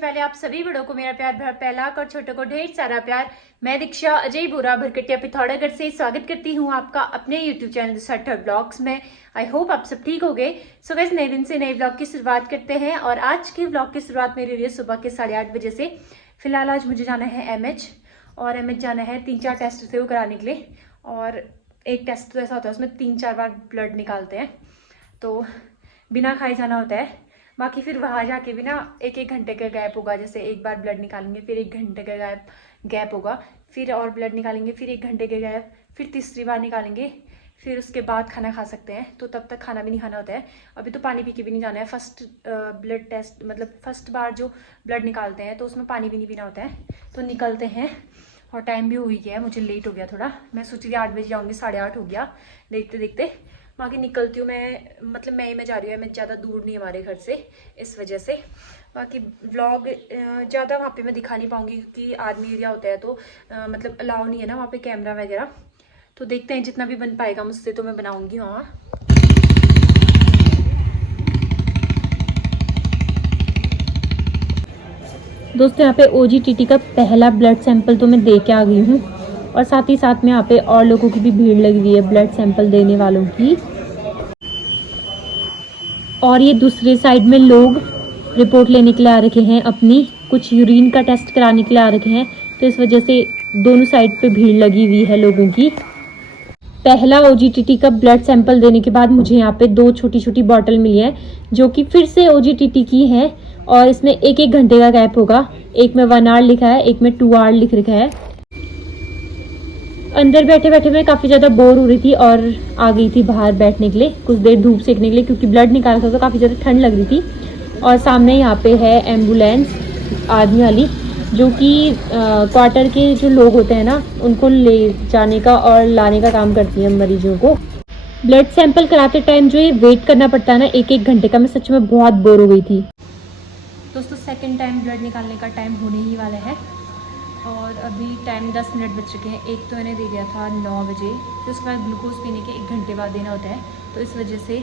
पहले आप सभी बड़ों को मेरा प्यार भरा पहलाक और छोटों को ढेर सारा प्यार। मैं दीक्षा अजय बोरा भरकटिया पिथौरागढ़ से स्वागत करती हूँ आपका अपने YouTube चैनल सट्टर ब्लॉग्स में। आई होप आप सब ठीक हो गए। सो गाइस, नए दिन से नए ब्लॉग की शुरुआत करते हैं और आज के ब्लॉग की शुरुआत मेरी रही है सुबह के 8:30 बजे से। फिलहाल आज मुझे जाना है MH और MH जाना है 3-4 टेस्ट थे वो कराने के लिए। और एक टेस्ट तो ऐसा होता है उसमें 3-4 बार ब्लड निकालते हैं, तो बिना खाए जाना होता है। बाकी फिर वहाँ जाके भी ना एक घंटे का गैप होगा, जैसे एक बार ब्लड निकालेंगे फिर 1 घंटे का गैप होगा, फिर और ब्लड निकालेंगे फिर 1 घंटे के गैप, फिर तीसरी बार निकालेंगे, फिर उसके बाद खाना खा सकते हैं। तो तब तक खाना भी नहीं खाना होता है। अभी तो पानी पी के भी नहीं जाना है। फर्स्ट ब्लड टेस्ट मतलब फर्स्ट बार जो ब्लड निकालते हैं तो उसमें पानी भी नहीं पीना होता है। तो निकलते हैं और टाइम भी हो ही गया है, मुझे लेट हो गया थोड़ा। मैं सोची थी 8 बजे जाऊँगी, 8:30 हो गया देखते देखते। बाकी निकलती हूँ मैं, मतलब मैं जा रही हूँ, मैं ज़्यादा दूर नहीं हमारे घर से, इस वजह से। बाकी व्लॉग ज़्यादा वहाँ पे मैं दिखा नहीं पाऊँगी क्योंकि आर्मी एरिया होता है, तो मतलब अलाउ नहीं है ना वहाँ पे कैमरा वगैरह। तो देखते हैं जितना भी बन पाएगा मुझसे तो मैं बनाऊँगी वहाँ। दोस्तों यहाँ पे OGTT का पहला ब्लड सैंपल तो मैं दे के आ गई हूँ और साथ ही साथ में यहाँ पे और लोगों की भी भीड़ लगी हुई है ब्लड सैंपल देने वालों की। और ये दूसरे साइड में लोग रिपोर्ट लेने के लिए आ रखे हैं, अपनी कुछ यूरिन का टेस्ट कराने के लिए आ रखे हैं। तो इस वजह से दोनों साइड पे भीड़ लगी हुई है लोगों की। पहला OGTT का ब्लड सैंपल देने के बाद मुझे यहाँ पे 2 छोटी छोटी बॉटल मिली है जो कि फिर से OGTT की है और इसमें 1-1 घंटे का गैप होगा। एक में 1 आवर लिखा है, एक में 2 आवर लिख रखा है। अंदर बैठे बैठे मैं काफ़ी ज़्यादा बोर हो रही थी और आ गई थी बाहर बैठने के लिए, कुछ देर धूप सेकने के लिए, क्योंकि ब्लड निकाला था तो काफ़ी ज़्यादा ठंड लग रही थी। और सामने यहाँ पे है एम्बुलेंस आर्मी वाली, जो कि क्वार्टर के जो लोग होते हैं ना उनको ले जाने का और लाने का काम करती है मरीजों को। ब्लड सैंपल कराते टाइम जो ये वेट करना पड़ता है ना 1-1 घंटे का, मैं सच में बहुत बोर हो गई थी। दोस्तों सेकेंड टाइम ब्लड निकालने का टाइम होने ही वाला है और अभी टाइम 10 मिनट बच चुके हैं। एक तो मैंने दे दिया था 9 बजे, फिर उसके बाद ग्लूकोज पीने के 1 घंटे बाद देना होता है, तो इस वजह से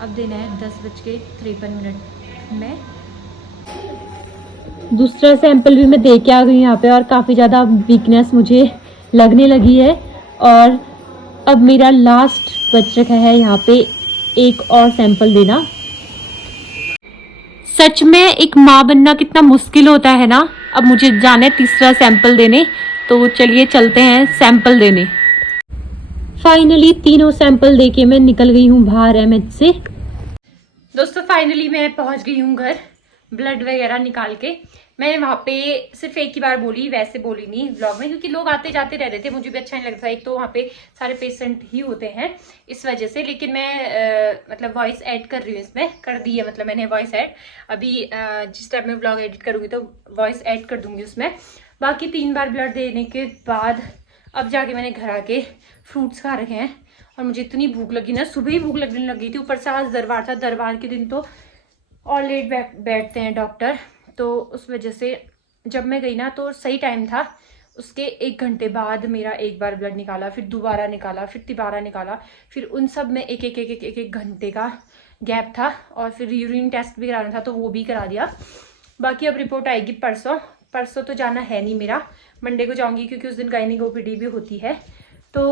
अब देना है 10:53 में। दूसरा सैंपल भी मैं दे के आ गई यहाँ पे और काफ़ी ज़्यादा वीकनेस मुझे लगने लगी है और अब मेरा लास्ट बच रखा है यहाँ पे एक और सैंपल देना। सच में एक माँ बनना कितना मुश्किल होता है ना। अब मुझे जाना है तीसरा सैंपल देने, तो चलिए चलते हैं सैंपल देने। फाइनली तीनों सैंपल देके मैं निकल गई हूँ बाहर MH से। दोस्तों फाइनली मैं पहुँच गई हूँ घर, ब्लड वगैरह निकाल के। मैं वहाँ पे सिर्फ एक ही बार बोली, वैसे बोली नहीं व्लॉग में, क्योंकि लोग आते जाते रह रहे थे, मुझे भी अच्छा नहीं लगता। एक तो वहाँ पे सारे पेशेंट ही होते हैं इस वजह से। लेकिन मैं मतलब वॉइस ऐड कर रही हूँ, इसमें कर दी है, मतलब मैंने वॉइस ऐड अभी जिस टाइम में व्लॉग एडिट करूँगी तो वॉइस ऐड कर दूँगी उसमें। बाकी 3 बार ब्लड देने के बाद अब जाके मैंने घर आके फ्रूट्स खा रखे हैं और मुझे इतनी भूख लगी ना, सुबह ही भूख लगने लगी थी। ऊपर से आज दरबार था, दरबार के दिन तो और लेट बैठते हैं डॉक्टर, तो उस वजह से जब मैं गई ना तो सही टाइम था। उसके 1 घंटे बाद मेरा एक बार ब्लड निकाला, फिर दोबारा निकाला, फिर तिबारा निकाला, फिर उन सब में एक घंटे का गैप था। और फिर यूरिन टेस्ट भी कराना था तो वो भी करा दिया। बाकी अब रिपोर्ट आएगी परसों तो जाना है नहीं मेरा, मंडे को जाऊंगी क्योंकि उस दिन गायनिक OPD भी होती है। तो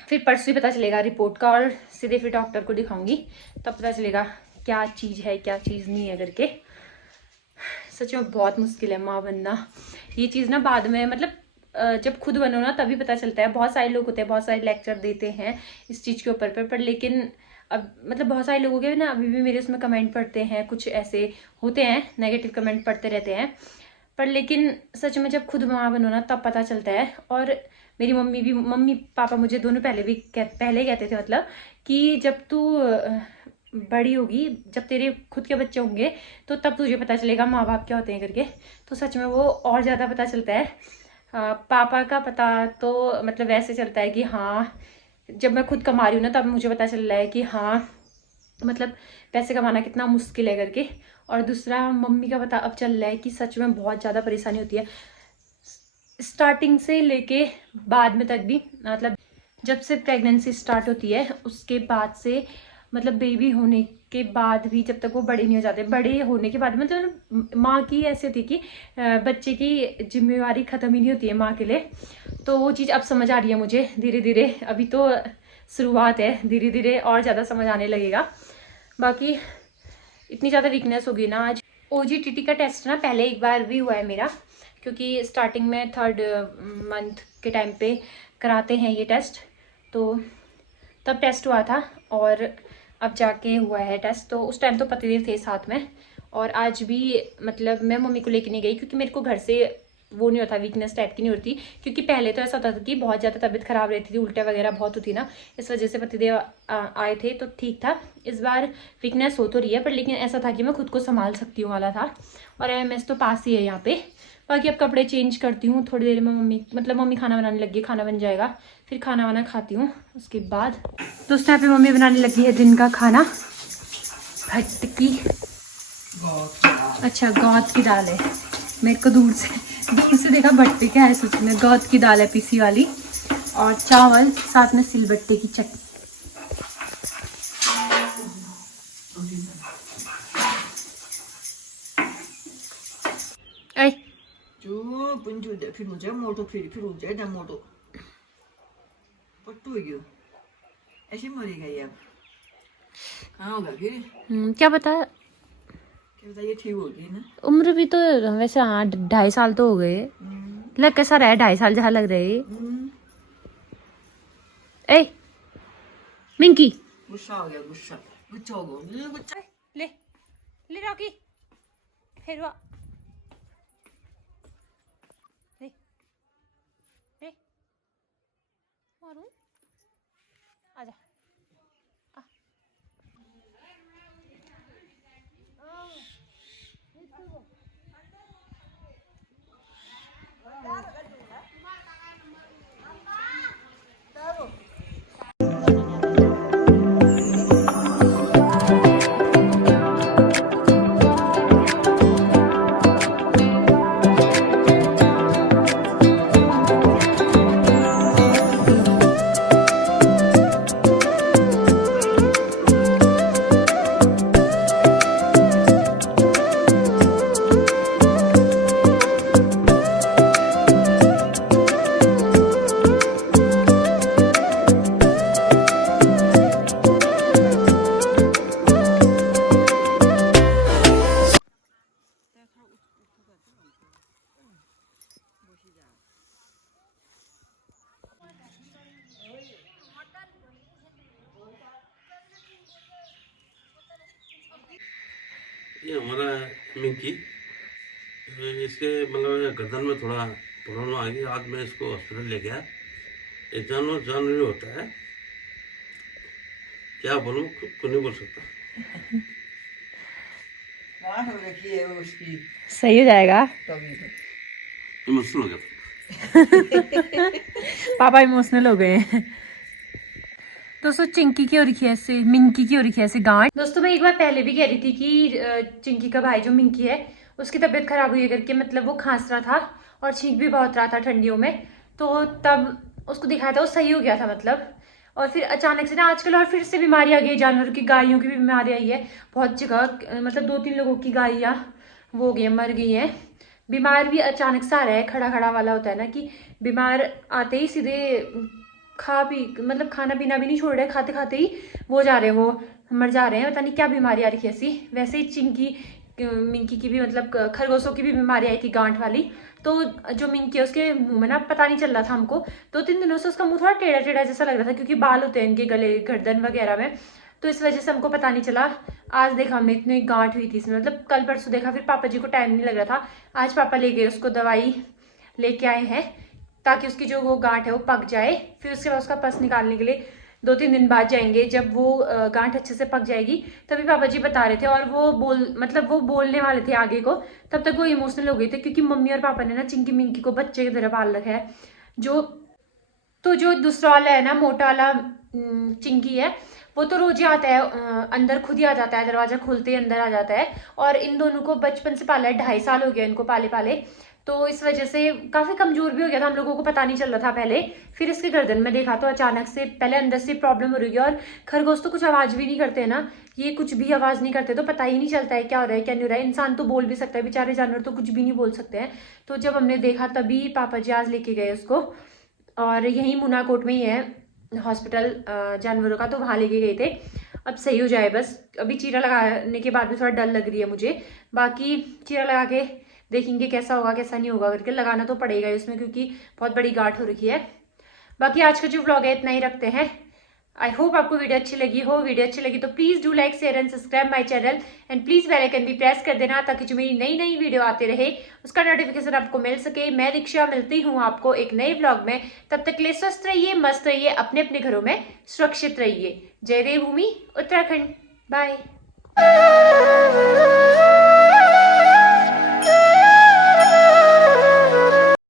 फिर परसों ही पता चलेगा रिपोर्ट का और सीधे फिर डॉक्टर को दिखाऊंगी, तब पता चलेगा क्या चीज़ है क्या चीज़ नहीं है करके। सच में बहुत मुश्किल है माँ बनना। ये चीज़ ना बाद में मतलब जब खुद बनो ना तभी पता चलता है। बहुत सारे लोग होते हैं, बहुत सारे लेक्चर देते हैं इस चीज़ के ऊपर पर लेकिन अब मतलब बहुत सारे लोगों के ना अभी भी मेरे उसमें कमेंट पढ़ते हैं, कुछ ऐसे होते हैं नेगेटिव कमेंट पढ़ते रहते हैं। पर लेकिन सच में जब खुद माँ बनो ना तब पता चलता है। और मेरी मम्मी पापा मुझे दोनों पहले कहते थे, मतलब कि जब तू बड़ी होगी, जब तेरे खुद के बच्चे होंगे तो तब तुझे पता चलेगा माँ बाप क्या होते हैं करके। तो सच में वो और ज़्यादा पता चलता है। पापा का पता तो मतलब ऐसे चलता है कि हाँ जब मैं खुद कमा रही हूँ ना तब मुझे पता चल रहा है कि हाँ मतलब पैसे कमाना कितना मुश्किल है करके। और दूसरा मम्मी का पता अब चल रहा है कि सच में बहुत ज़्यादा परेशानी होती है स्टार्टिंग से लेके बाद में तक भी। मतलब जब से प्रेगनेंसी स्टार्ट होती है उसके बाद से मतलब बेबी होने के बाद भी, जब तक वो बड़े नहीं हो जाते, बड़े होने के बाद मतलब माँ की ऐसी होती है कि बच्चे की जिम्मेवारी ख़त्म ही नहीं होती है माँ के लिए। तो वो चीज़ अब समझ आ रही है मुझे धीरे धीरे। अभी तो शुरुआत है, धीरे धीरे और ज़्यादा समझ आने लगेगा। बाकी इतनी ज़्यादा वीकनेस होगी ना। आज OGTT का टेस्ट ना पहले एक बार भी हुआ है मेरा, क्योंकि स्टार्टिंग में 3rd मंथ के टाइम पे कराते हैं ये टेस्ट, तो तब टेस्ट हुआ था और अब जाके हुआ है टेस्ट। तो उस टाइम तो पतिदेव थे साथ में। और आज भी मतलब मैं मम्मी को लेके नहीं गई, क्योंकि मेरे को घर से वो नहीं होता, वीकनेस टाइप की नहीं होती। क्योंकि पहले तो ऐसा होता था कि बहुत ज़्यादा तबीयत ख़राब रहती थी, उल्टे वगैरह बहुत होती ना, इस वजह से पतिदेव आए थे तो ठीक था। इस बार वीकनेस हो तो रही है, पर लेकिन ऐसा था कि मैं खुद को संभाल सकती हूँ वाला था। और MS तो पास ही है यहाँ पे। बाकी अब कपड़े चेंज करती हूँ थोड़ी देर में। मम्मी खाना बनाने लगी है, खाना बन जाएगा, फिर खाना वाना खाती हूँ उसके बाद। तो उस टाइम पे मम्मी बनाने लगी है दिन का खाना, भट्टी। अच्छा, गौत की दाल है। मेरे को दूर से देखा भट्टी क्या है, सच में गौत की दाल है पीसी वाली, और चावल, साथ में सिलबट्टे की चटनी। क्या बता, ये ठीक होगी ना। उम्र भी तो वैसे, हाँ 2.5 साल तो हो गए। लग कैसा रहा है 2.5 साल जहाँ लग रहे। ए मिंकी, गुस्सा हो गया, गुस्सा गुस्सा हो गया, गुस्सा। ले ले रॉकी, फिर वो ले ले मारूं, आजा। ये हमारा मिंकी, इसके मतलब गर्दन में थोड़ा प्रॉब्लम आ गई। आज मैं इसको हॉस्पिटल ले गया। ये जानवर होता है, क्या बोलूँ, कुछ नहीं बोल सकता। उसकी सही हो जाएगा। इमोशनल हो गया। पापा इमोशनल हो गए हैं। दोस्तों चिंकी की हो रखी है ऐसे, मिंकी की हो रखी है ऐसे गांठ। दोस्तों मैं एक बार पहले भी कह रही थी कि चिंकी का भाई जो मिंकी है उसकी तबीयत खराब हुई है करके, मतलब वो खांस रहा था और छींक भी बहुत रहा था ठंडियों में। तो तब उसको दिखाया था, वो सही हो गया था मतलब। और फिर अचानक से ना आजकल और फिर से बीमारी आ गई, जानवरों की, गायों की भी बीमारी आई है बहुत जगह। मतलब 2-3 लोगों की गायें वो हो गई हैं, मर गई हैं। बीमार भी अचानक से आ रहा है, खड़ा खड़ा वाला होता है ना, कि बीमार आते ही सीधे मतलब खाना पीना भी नहीं छोड़ रहे, खाते खाते ही वो जा रहे हैं, वो मर जा रहे हैं। पता नहीं क्या बीमारी आ रही है ऐसी। वैसे ही चिंकी मिंकी की भी, मतलब खरगोशों की भी बीमारी आई थी गांठ वाली। तो जो मिंकी है उसके मुंह में ना पता नहीं चल रहा था हमको, 2-3 दिनों से उसका मुंह थोड़ा टेढ़ा टेढ़ा जैसा लग रहा था, क्योंकि बाल होते हैं इनके गले गर्दन वगैरह में, तो इस वजह से हमको पता नहीं चला। आज देखा हमने, इतनी गांठ हुई थी इसमें, मतलब कल परसों देखा, फिर पापा जी को टाइम नहीं लग रहा था। आज पापा ले गए उसको, दवाई लेके आए हैं ताकि उसकी जो वो गांठ है वो पक जाए। फिर उसके बाद उसका पस निकालने के लिए 2-3 दिन बाद जाएंगे, जब वो गांठ अच्छे से पक जाएगी। तभी पापा जी बता रहे थे, और वो वो बोलने वाले थे आगे को, तब तक वो इमोशनल हो गए थे, क्योंकि मम्मी और पापा ने ना चिंकी मिंकी को बच्चे की तरह पाल रखा है। जो दूसरा वाला है ना, मोटा वाला चिंकी है, वो तो रोज ही आता है अंदर, खुद ही आ जाता है, दरवाजा खोलते ही अंदर आ जाता है। और इन दोनों को बचपन से पाला है, 2.5 साल हो गया इनको पाले पाले। तो इस वजह से काफ़ी कमज़ोर भी हो गया था, हम लोगों को पता नहीं चल रहा था पहले। फिर इसके गर्दन में देखा तो अचानक से पहले अंदर से प्रॉब्लम हो रही है, और खरगोश तो कुछ आवाज़ भी नहीं करते हैं ना, ये कुछ भी आवाज़ नहीं करते, तो पता ही नहीं चलता है क्या हो रहा है क्या नहीं हो रहा है। इंसान तो बोल भी सकता है, बेचारे जानवर तो कुछ भी नहीं बोल सकते हैं। तो जब हमने देखा तभी पापा जी आज लेके गए उसको, और यहीं मुनाकोट में ही है हॉस्पिटल जानवरों का, तो वहाँ लेके गए थे। अब सही हो जाए बस। अभी चीरा लगाने के बाद भी थोड़ा डर लग रही है मुझे, बाकी चीरा लगा के देखेंगे कैसा होगा कैसा नहीं होगा करके। लगाना तो पड़ेगा उसमें क्योंकि बहुत बड़ी गांठ हो रखी है। बाकी आज का जो व्लॉग है इतना ही रखते हैं। आई होप आपको वीडियो अच्छी लगी हो। वीडियो अच्छी लगी तो please do like share and subscribe my channel, and please bell icon भी प्रेस कर देना ताकि जो मेरी नई नई वीडियो आते रहे उसका नोटिफिकेशन आपको मिल सके। मैं दीक्षा मिलती हूँ आपको एक नए व्लॉग में। तब तक के लिए स्वस्थ रहिए, मस्त रहिए, अपने अपने घरों में सुरक्षित रहिए। जय देवभूमि उत्तराखंड। बाय।